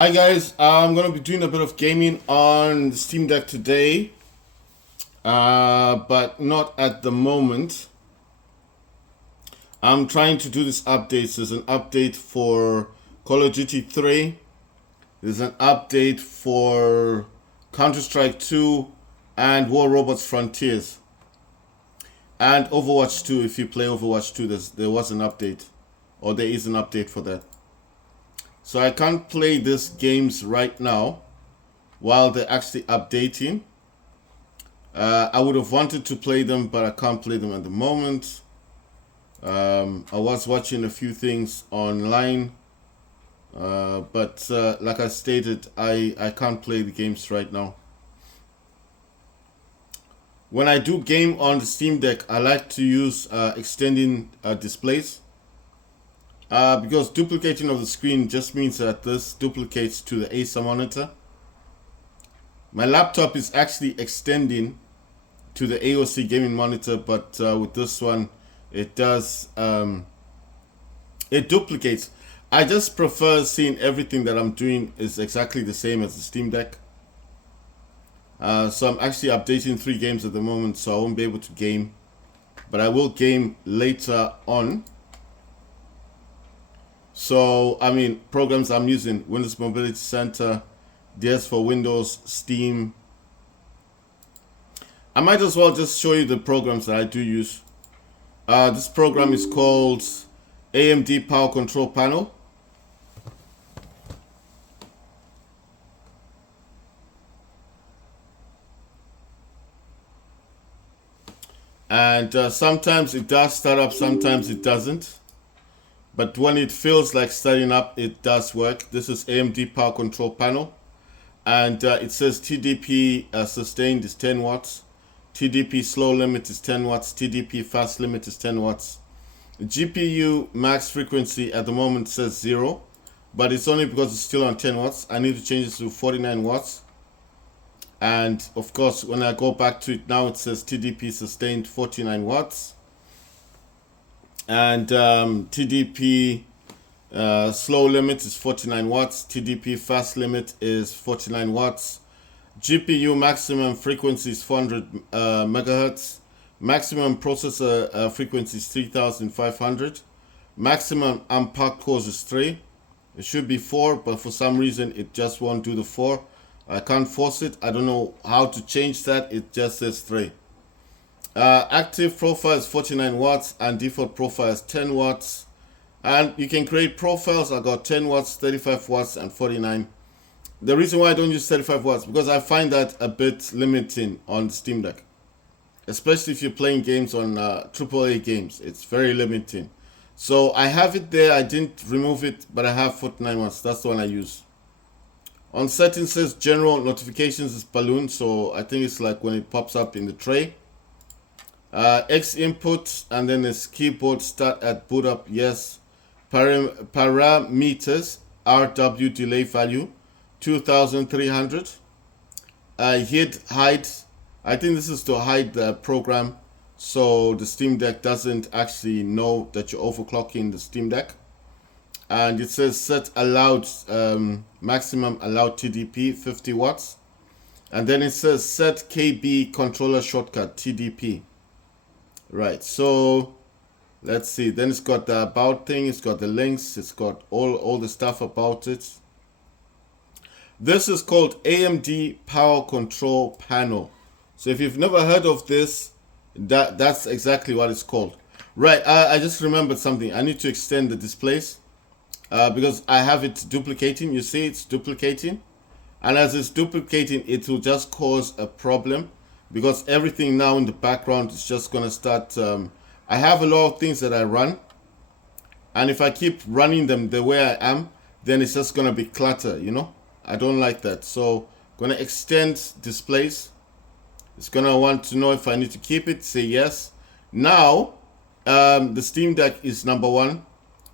Hi guys, I'm gonna be doing a bit of gaming on the Steam Deck today, but not at the moment. I'm trying to do this update. There's an update for Call of Duty 3. There's an update for Counter-Strike 2 and War Robots Frontiers. And Overwatch 2, if you play Overwatch 2, there was an update, or there is an update for that. So I can't play these games right now while they're actually updating. I would have wanted to play them, but I can't play them at the moment. I was watching a few things online, but like I stated, I can't play the games right now. When I do game on the Steam Deck, I like to use extending displays. Because duplicating of the screen just means that this duplicates to the Acer monitor. My laptop is actually extending to the AOC gaming monitor, but with this one, it does, it duplicates. I just prefer seeing everything that I'm doing is exactly the same as the Steam Deck. So I'm actually updating 3 games at the moment, so I won't be able to game, but I will game later on. So, I mean, programs I'm using: Windows Mobility Center, DS for Windows, Steam. I might as well just show you the programs that I do use. This program is called AMD Power Control Panel. And sometimes it does start up, sometimes it doesn't. But when it feels like starting up, it does work. This is AMD Power Control Panel. And it says TDP sustained is 10 watts. TDP slow limit is 10 watts. TDP fast limit is 10 watts. The GPU max frequency at the moment says 0. But it's only because it's still on 10 watts. I need to change it to 49 watts. And of course, when I go back to it now, it says TDP sustained 49 watts. And TDP slow limit is 49 watts. TDP fast limit is 49 watts. GPU maximum frequency is 400 megahertz. Maximum processor frequency is 3500. Maximum Ampere cores is 3. It should be 4, but for some reason it just won't do the 4. I can't force it. I don't know how to change that. It just says 3. Active profile is 49 watts and default profile is 10 watts. And you can create profiles. I got 10 watts, 35 watts, and 49. The reason why I don't use 35 watts, because I find that a bit limiting on the Steam Deck. Especially if you're playing games on AAA games. It's very limiting. So I have it there. I didn't remove it, but I have 49 watts. That's the one I use. On settings, says general notifications is balloon. So I think it's like when it pops up in the tray. X input, and then it's keyboard start at boot up, yes. Parameters RW delay value 2300. Hide, I think this is to hide the program so the Steam Deck doesn't actually know that you're overclocking the Steam Deck. And it says set allowed maximum allowed TDP 50 watts, and then it says set KB controller shortcut TDP. Right, so let's see. Then it's got the about thing, it's got the links, it's got all the stuff about it. This is called AMD Power Control Panel. So if you've never heard of this, that's exactly what it's called. Right, I just remembered something. I need to extend the displays because I have it duplicating. You see it's duplicating. And as it's duplicating, it will just cause a problem, because everything now in the background is just going to start. I have a lot of things that I run, and if I keep running them the way I am, then it's just going to be clutter, you know. I don't like that. So I'm going to extend displays. It's going to want to know if I need to keep it. Say yes. Now, the Steam Deck is number 1.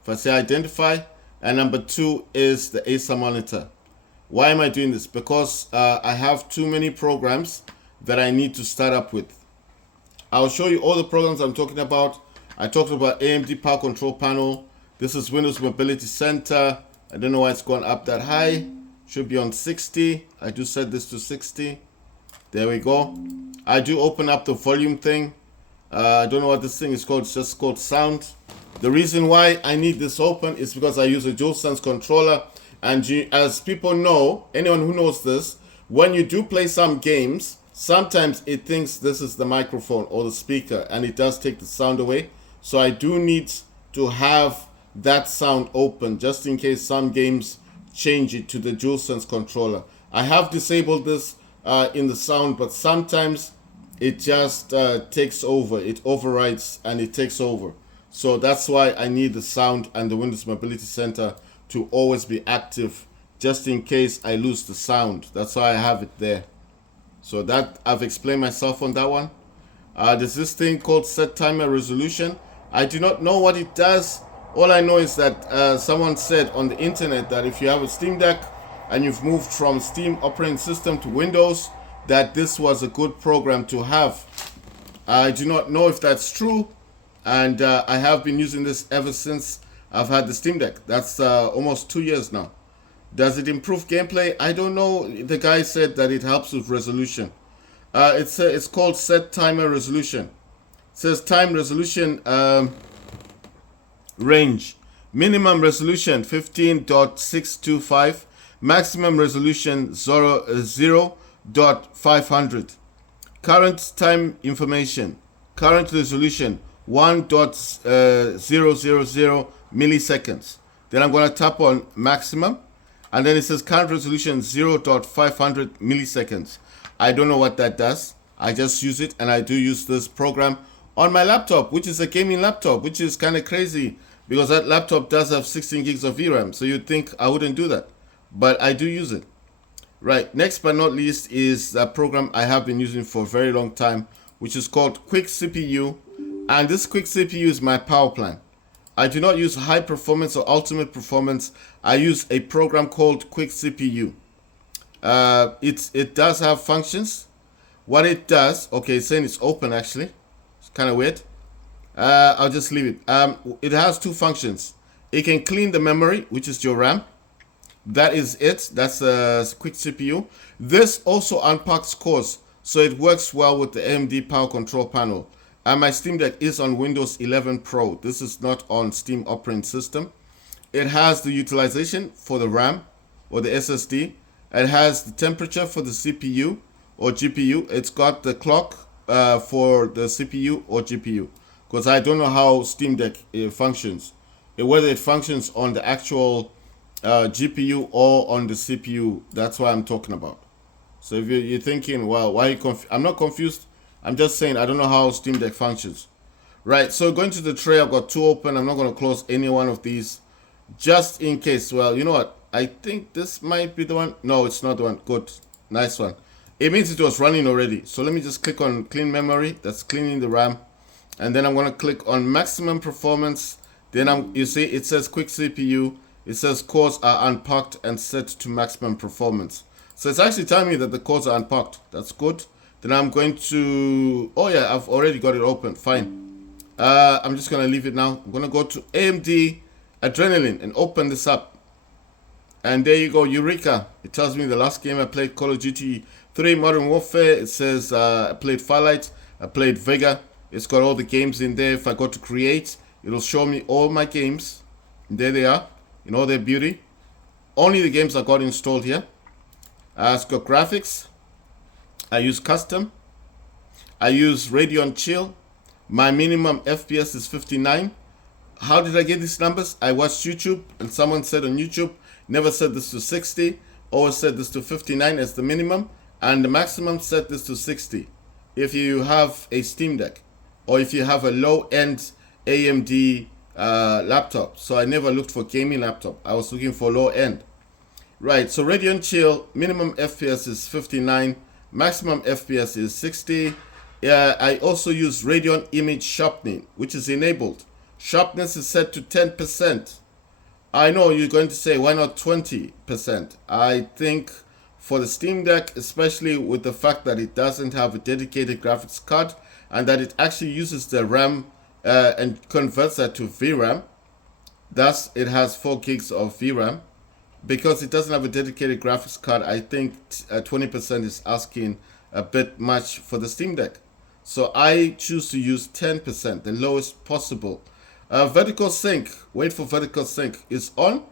If I say identify, and number 2 is the Acer monitor. Why am I doing this? Because I have too many programs that I need to start up with. I'll show you all the programs I'm talking about. I talked about AMD Power Control Panel. This is Windows Mobility Center. I don't know why it's gone up that high. Should be on 60. I do set this to 60. There we go. I do open up the volume thing. I don't know what this thing is called. It's just called sound. The reason why I need this open is because I use a DualSense controller. And as people know, anyone who knows this, when you do play some games, sometimes it thinks this is the microphone or the speaker, and it does take the sound away. So I do need to have that sound open just in case some games change it to the DualSense controller. I have disabled this in the sound, but sometimes it just takes over. It overrides and it takes over. So that's why I need the sound and the Windows Mobility Center to always be active just in case I lose the sound. That's why I have it there. So that I've explained myself on that one. There's this thing called set timer resolution. I do not know what it does. All I know is that someone said on the internet that if you have a Steam Deck and you've moved from Steam operating system to Windows, that this was a good program to have. I do not know if that's true, and I have been using this ever since I've had the Steam Deck. That's almost 2 years now. Does it improve gameplay? I don't know. The guy said that it helps with resolution. It's called set timer resolution. It says time resolution range. Minimum resolution 15.625. Maximum resolution 0.500. Current time information. Current resolution 1.000 milliseconds. Then I'm going to tap on maximum. And then it says current resolution 0.500 milliseconds. I don't know what that does. I just use it, and I do use this program on my laptop, which is a gaming laptop, which is kind of crazy because that laptop does have 16 gigs of VRAM. So you'd think I wouldn't do that, but I do use it. Right, next but not least is a program I have been using for a very long time, which is called Quick CPU. And this Quick CPU is my power plan. I do not use high performance or ultimate performance. I use a program called Quick CPU. It does have functions. What it does, okay, it's saying it's open actually. It's kind of weird. I'll just leave it. It has two functions. It can clean the memory, which is your RAM. That is it. That's a Quick CPU. This also unpacks cores, so it works well with the AMD Power Control Panel. And my Steam Deck is on Windows 11 Pro. This is not on Steam operating system. It has the utilization for the RAM or the SSD. It has the temperature for the CPU or GPU. It's got the clock for the CPU or GPU. Because I don't know how Steam Deck functions. Whether it functions on the actual GPU or on the CPU. That's what I'm talking about. So if you're thinking, well, why are you confused? I'm not confused. I'm just saying I don't know how Steam Deck functions. Right, so going to the tray, I've got two open. I'm not going to close any one of these just in case. Well, you know what? I think this might be the one. No, it's not the one. Good. Nice one. It means it was running already. So let me just click on clean memory. That's cleaning the RAM. And then I'm going to click on maximum performance. Then you see it says Quick CPU. It says cores are unpacked and set to maximum performance. So it's actually telling me that the cores are unpacked. That's good. Then I'm going to, oh yeah, I've already got it open. Fine. I'm just going to leave it now. I'm going to go to AMD Adrenaline and open this up. And there you go, Eureka. It tells me the last game I played, Call of Duty 3 Modern Warfare. It says I played Firelight, I played Vega. It's got all the games in there. If I go to create, it'll show me all my games. And there they are, in all their beauty. Only the games I got installed here. It's got graphics. I use custom. I use Radeon Chill. My minimum FPS is 59. How did I get these numbers? I watched YouTube and someone said on YouTube, never set this to 60, always set this to 59 as the minimum, and the maximum set this to 60. If you have a Steam Deck or if you have a low-end AMD laptop. So I never looked for gaming laptop. I was looking for low-end. Right, so Radeon Chill, minimum FPS is 59. Maximum FPS is 60. I also use Radeon Image Sharpening, which is enabled. Sharpness is set to 10%. I know you're going to say, why not 20%? I think for the Steam Deck, especially with the fact that it doesn't have a dedicated graphics card and that it actually uses the RAM and converts that to VRAM. Thus, it has 4 gigs of VRAM. because it doesn't have a dedicated graphics card, I think 20% is asking a bit much for the Steam Deck. So I choose to use 10%, the lowest possible. Vertical sync, wait for vertical sync, is on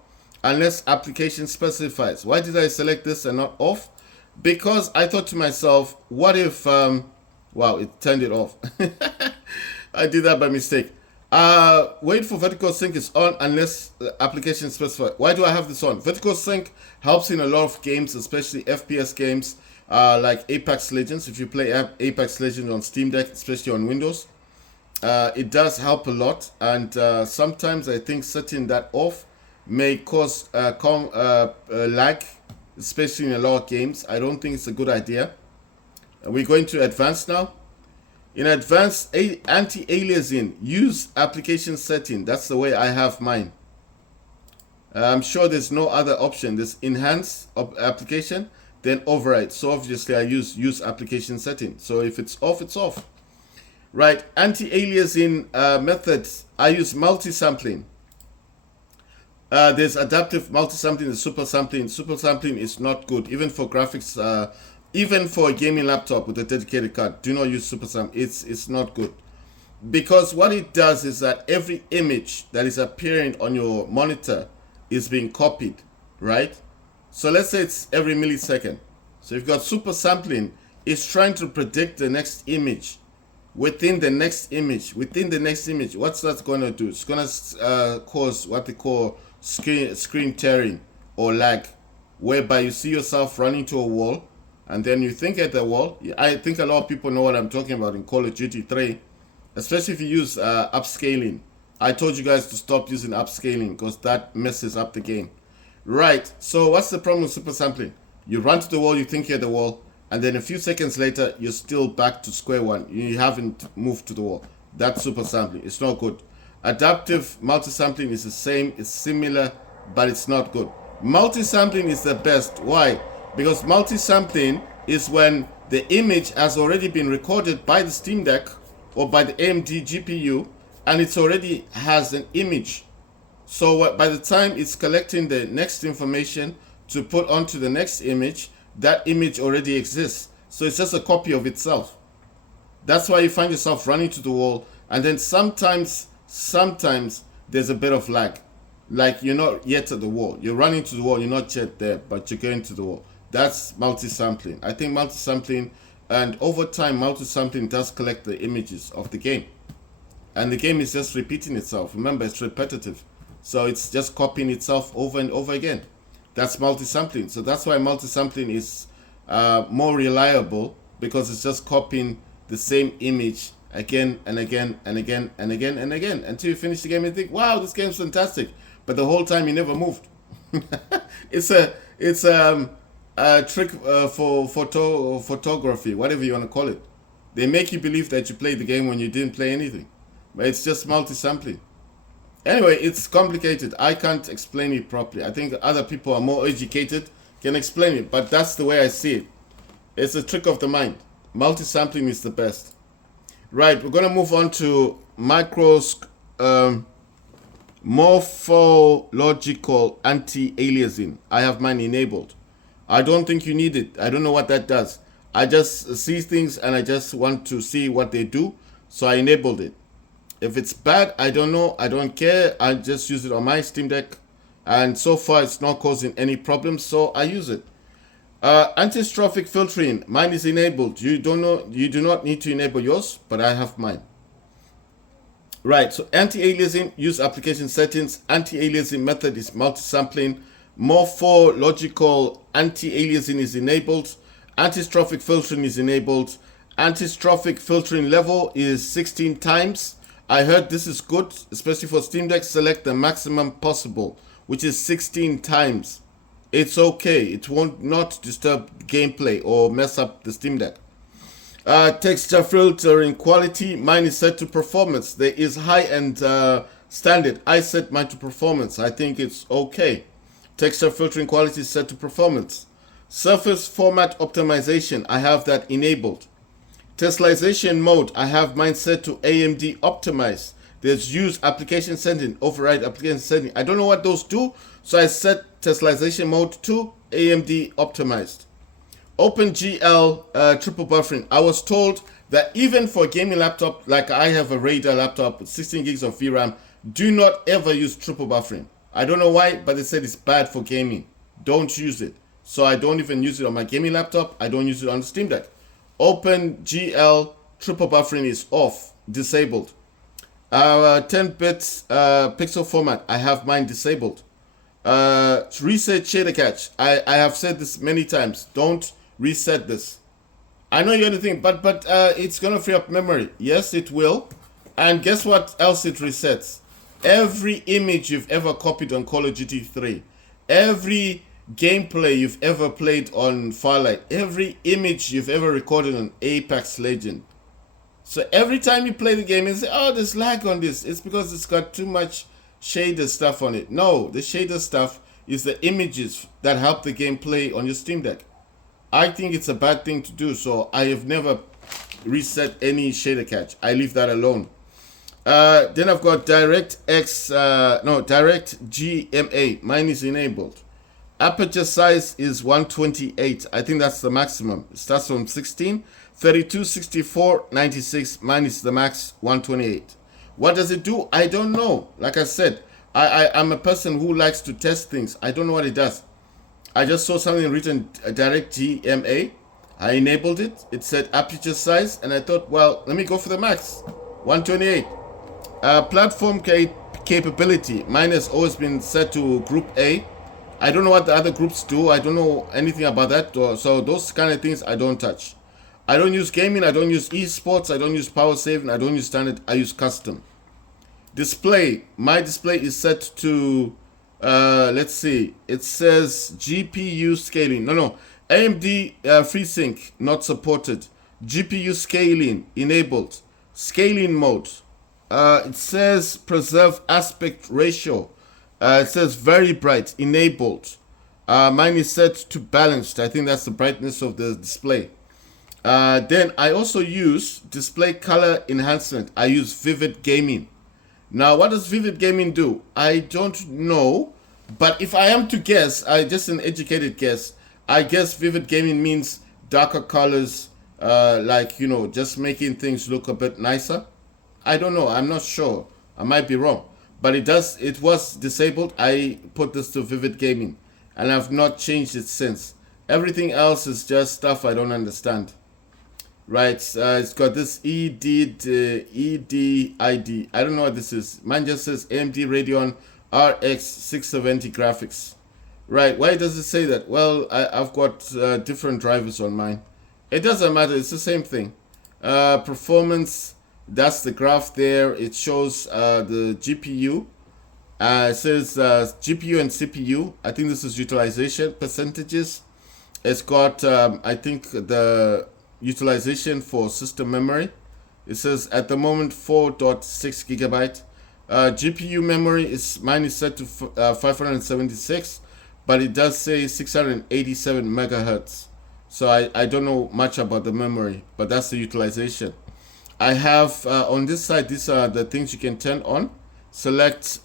unless application specifies. Why did I select this and not off? Because I thought to myself, what if, wow, it turned it off. I did that by mistake. Wait for vertical sync is on unless the application specifies. Why do I have this on? Vertical sync helps in a lot of games, especially FPS games like Apex Legends. If you play Apex Legends on Steam Deck, especially on Windows, it does help a lot. And sometimes I think setting that off may cause lag, especially in a lot of games. I don't think it's a good idea. We're going to advanced now. In advanced anti-aliasing, use application setting. That's the way I have mine. I'm sure there's no other option. There's enhance application, then override. So obviously I use application setting. So if it's off, it's off. Right, anti-aliasing methods. I use multi-sampling. There's adaptive multi-sampling and super sampling. Super sampling is not good, even for graphics. Even for a gaming laptop with a dedicated card, do not use super sampling. It's not good, because what it does is that every image that is appearing on your monitor is being copied, right? So let's say it's every millisecond. So if you've got super sampling, it's trying to predict the next image within the next image. What's that going to do? It's going to cause what they call screen tearing or lag, whereby you see yourself running to a wall, and then you think at the wall. I think a lot of people know what I'm talking about in Call of Duty 3, especially if you use upscaling. I told you guys to stop using upscaling because that messes up the game. Right, so what's the problem with super sampling? You run to the wall, you think you're at the wall, and then a few seconds later, you're still back to square one. You haven't moved to the wall. That's super sampling. It's not good. Adaptive multi-sampling is the same, it's similar, but it's not good. Multi-sampling is the best. Why? Because multi-sampling is when the image has already been recorded by the Steam Deck or by the AMD GPU, and it already has an image. So by the time it's collecting the next information to put onto the next image, that image already exists. So it's just a copy of itself. That's why you find yourself running to the wall, and then sometimes there's a bit of lag. Like you're not yet at the wall. You're running to the wall, you're not yet there, but you're going to the wall. That's multi-sampling. I think multi-sampling, and over time, multi-sampling does collect the images of the game. And the game is just repeating itself. Remember, it's repetitive. So it's just copying itself over and over again. That's multi-sampling. So that's why multi-sampling is more reliable, because it's just copying the same image again and again and again and again and again until you finish the game and think, wow, this game's fantastic. But the whole time you never moved. It's a trick for photography, whatever you want to call it. They make you believe that you played the game when you didn't play anything. But it's just multi-sampling. Anyway, it's complicated. I can't explain it properly. I think other people are more educated, can explain it. But that's the way I see it. It's a trick of the mind. Multi-sampling is the best. Right, we're going to move on to morphological anti-aliasing. I have mine enabled. I don't think you need it. I don't know what that does. I just see things and I just want to see what they do. So I enabled it. If it's bad, I don't know. I don't care. I just use it on my Steam Deck. And so far, it's not causing any problems. So I use it. Anti-strophic filtering. Mine is enabled. You do not need to enable yours, but I have mine. Right. So anti-aliasing, use application settings. Anti-aliasing method is multi-sampling. Morphological anti-aliasing is enabled. Anti-strophic filtering is enabled. Anti-strophic filtering level is 16 times. I heard this is good, especially for Steam Deck. Select the maximum possible, which is 16 times. It's okay. It won't not disturb gameplay or mess up the Steam Deck. Texture filtering quality. Mine is set to performance. There is high and standard. I set mine to performance. I think it's okay. Texture filtering quality is set to performance. Surface format optimization. I have that enabled. Tessellation mode. I have mine set to AMD optimize. There's use application setting, override application setting. I don't know what those do, so I set Tessellization mode 2, AMD optimized. OpenGL triple buffering. I was told that even for a gaming laptop, like I have a Raider laptop with 16 gigs of VRAM, do not ever use triple buffering. I don't know why, but they said it's bad for gaming. Don't use it. So I don't even use it on my gaming laptop. I don't use it on the Steam Deck. OpenGL triple buffering is off, disabled. 10-bit pixel format, I have mine disabled. Reset shader cache. I have said this many times. Don't reset this. I know you're the thing, but it's gonna free up memory. Yes, it will. And guess what else it resets? Every image you've ever copied on Call of Duty 3, every gameplay you've ever played on Firelight, every image you've ever recorded on Apex Legend. So every time you play the game and say, oh, there's lag on this, it's because it's got too much shader stuff on it. No, the shader stuff is the images that help the game play on your Steam Deck. I think it's a bad thing to do, so I have never reset any shader cache. I leave that alone. Then I've got DirectX GMA. Mine is enabled. Aperture size is 128. I think that's the maximum. It starts from 16, 32, 64, 96. Mine is the max, 128. What does it do? I don't know. Like I said, I'm a person who likes to test things. I don't know what it does. I just saw something written Direct GMA. I enabled it. It said aperture size, and I thought, well, let me go for the max, 128. Platform capability. Mine has always been set to Group A. I don't know what the other groups do. I don't know anything about that. So those kind of things I don't touch. I don't use gaming. I don't use esports. I don't use power saving. I don't use standard. I use custom. Display. My display is set to, let's see. It says GPU scaling. No. AMD FreeSync not supported. GPU scaling enabled. Scaling mode. It says preserve aspect ratio. It says very bright, enabled. Mine is set to balanced. I think that's the brightness of the display. Then I also use display color enhancement. I use Vivid Gaming. Now, what does Vivid Gaming do? I don't know, but if I am to guess, just an educated guess, I guess Vivid Gaming means darker colors, like, just making things look a bit nicer. I don't know. I'm not sure. I might be wrong. But it was disabled. I put this to Vivid Gaming, and I've not changed it since. Everything else is just stuff I don't understand. Right, it's got this EDID. I don't know what this is. Mine just says AMD Radeon RX 670 graphics. Right, why does it say that? Well, I've got different drivers on mine. It doesn't matter, it's the same thing. Performance, that's the graph there. It shows the GPU. It says GPU and CPU. I think this is utilization percentages. It's got, I think, the utilization for system memory. It says at the moment 4.6 gigabyte. GPU memory mine is set to 576, but it does say 687 megahertz. So I don't know much about the memory, but that's the utilization. I have on this side, these are the things you can turn on. Select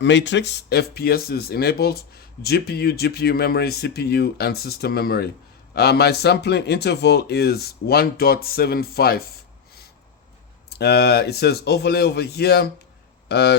matrix, FPS is enabled, GPU memory, CPU, and system memory. My sampling interval is 1.75. It says overlay over here.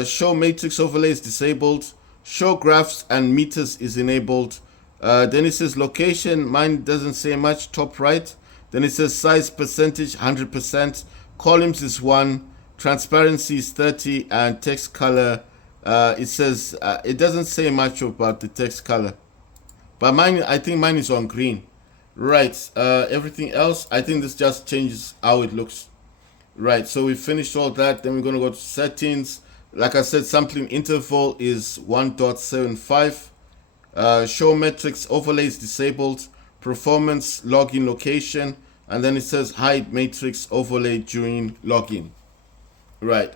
Show matrix overlay is disabled. Show graphs and meters is enabled. Then it says location. Mine doesn't say much. Top right. Then it says size percentage 100%. Columns is 1. Transparency is 30. And text color. It says it doesn't say much about the text color. But mine, I think mine is on green. Right, everything else, I think this just changes how it looks. Right, so we finished all that. Then we're going to go to settings. Like I said, sampling interval is 1.75. Show metrics overlay is disabled. Performance, login location. And then it says hide matrix overlay during login. Right,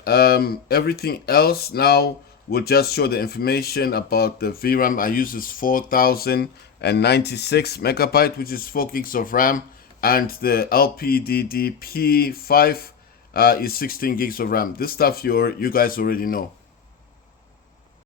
everything else now will just show the information about the VRAM I use is 4096 megabyte, which is 4 gigs of RAM, and the LPDDR5 is 16 gigs of RAM. This stuff you guys already know.